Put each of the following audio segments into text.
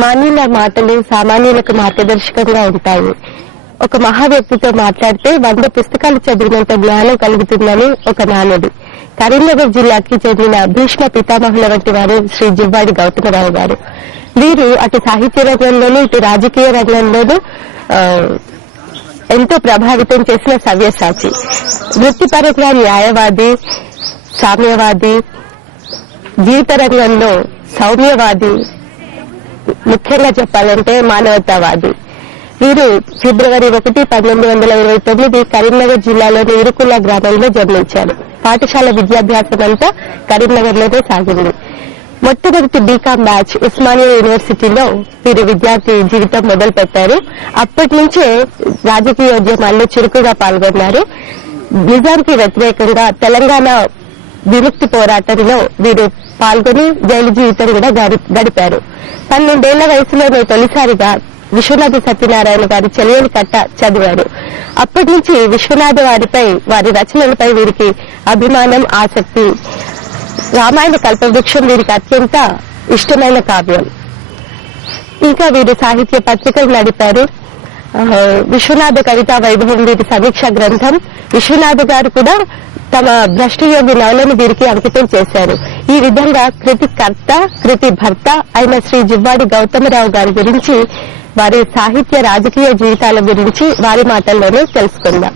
మాన్యుల మాటలు సామాన్యులకు మార్గదర్శకంగా ఉంటాయి. ఒక మహా వ్యక్తితో మాట్లాడితే 100 పుస్తకాలు చదివినంత జ్ఞానం కలుగుతుందని ఒక నానుడి. కరీంనగర్ జిల్లాకి చెందిన భీష్మ పితామహుల వంటి వారు శ్రీ జివ్వాడి గౌతమరావు గారు. వీరు అటు సాహిత్య రంగంలోనూ ఇటు రాజకీయ రంగంలోనూ ఎంతో ప్రభావితం చేసిన సవ్యసాచి. వృత్తిపరంగా న్యాయవాది, సామ్యవాది, జీవిత రంగంలో సౌమ్యవాది, ముఖ్యంగా చెప్పాలంటే మానవతావాది. వీరు ఫిబ్రవరి 1, 1929 కరీంనగర్ జిల్లాలోని ఇరుకుల గ్రామంలో జన్మించారు. పాఠశాల విద్యాభ్యాసం అంతా కరీంనగర్ లోనే సాగింది. మొట్టమొదటి బీకాం బ్యాచ్ ఉస్మానియా యూనివర్సిటీలో వీరు విద్యార్థి జీవితం మొదలుపెట్టారు. అప్పటి నుంచే రాజకీయోద్యమాల్లో చురుకుగా పాల్గొన్నారు. నిజాంకి వ్యతిరేకంగా తెలంగాణ విముక్తి పోరాటంలో వీరు పాల్గొని జైలు జీవితం కూడా గడిపారు. 12 ఏళ్ల వయసులోనే తొలిసారిగా విశ్వనాథ సత్యనారాయణ గారి చెలియని కట్ట చదివారు. అప్పటి నుంచి విశ్వనాథ వారి రచనలపై వీరికి అభిమానం, ఆసక్తి. రామాయణ కల్పవృక్షం వీరికి అత్యంత ఇష్టమైన కావ్యం. ఇంకా వీరు సాహిత్య పత్రికలు నడిపారు. విశ్వనాథ కవితా వైభవం వీరి సమీక్ష గ్రంథం. విశ్వనాథ గారు కూడా తమ భ్రష్టయోగి నవలను వీరికి అంకితం చేశారు. ఈ విధంగా కృతి కర్త, కృతి భర్త అయిన శ్రీ జివ్వాడి గౌతమరావు గారి గురించి, వారి సాహిత్య రాజకీయ జీవితాల గురించి వారి మాటల్లోనే తెలుసుకుందాం.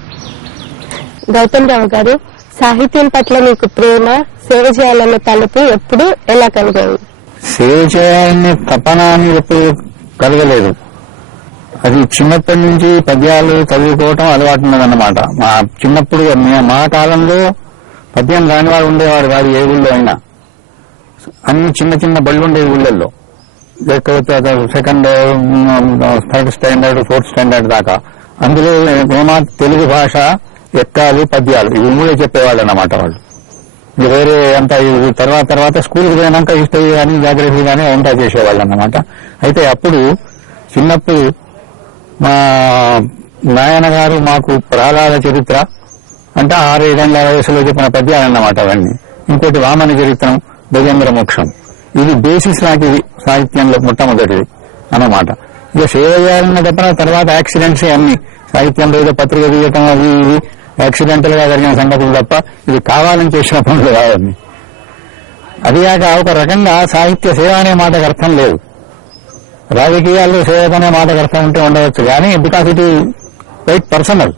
గౌతమరావు గారు, సాహిత్యం పట్ల మీకు ప్రేమ, సేవ చేయాలన్న తలపు ఎప్పుడు ఎలా కలిగాయి? సేవ చేయాలనే తపన అని ఎప్పుడు కలగలేదు. అది చిన్నప్పటి నుంచి పద్యాలు చదువుకోవటం అలవాటు ఉన్నదన్నమాట. మా చిన్నప్పుడు మా కాలంలో పద్యం రానివాడు ఉండేవాడు కాదు. ఏ ఊళ్ళో అయినా అన్ని చిన్న చిన్న బళ్ళు ఉండే ఊళ్ళల్లో, లేకపోతే second, third standard, 4th standard దాకా. అందులో తెలుగు భాష, ఎక్కాలు, పద్యాలు ఇవి 3 చెప్పేవాళ్ళు అన్నమాట వాళ్ళు. ఇది వేరే అంతా తర్వాత స్కూల్కి పోయినాక హిస్టరీ కానీ జాగ్రఫీ కానీ అంతా చేసేవాళ్ళు అన్నమాట. అయితే అప్పుడు చిన్నప్పుడు మా నాయన గారు మాకు ప్రహ్లాద చరిత్ర అంటే 6-7 ఏళ్ల వయసులో చెప్పిన పద్యాలన్నమాట అవన్నీ. ఇంకోటి వామన చరిత్రం, భజేంద్ర మోక్షం. ఇది బేసిస్ నాకు ఇది సాహిత్యంలో మొట్టమొదటిది అన్నమాట. ఇక సేవ చేయాలన్న తప్పన తర్వాత యాక్సిడెంట్స్ అన్ని సాహిత్యంలో ఏదో పత్రిక తీయటం అవి ఇవి యాక్సిడెంటల్ గా జరిగిన సంగతులు తప్ప ఇది కావాలని చేసిన పనులు కావని. అదిగాక ఒక రకంగా సాహిత్య సేవ అనే మాటకు అర్థం లేదు. రాజకీయాల్లో సేవ అనే మాటకు అర్థం ఉంటే ఉండవచ్చు కానీ because it is quiet personal.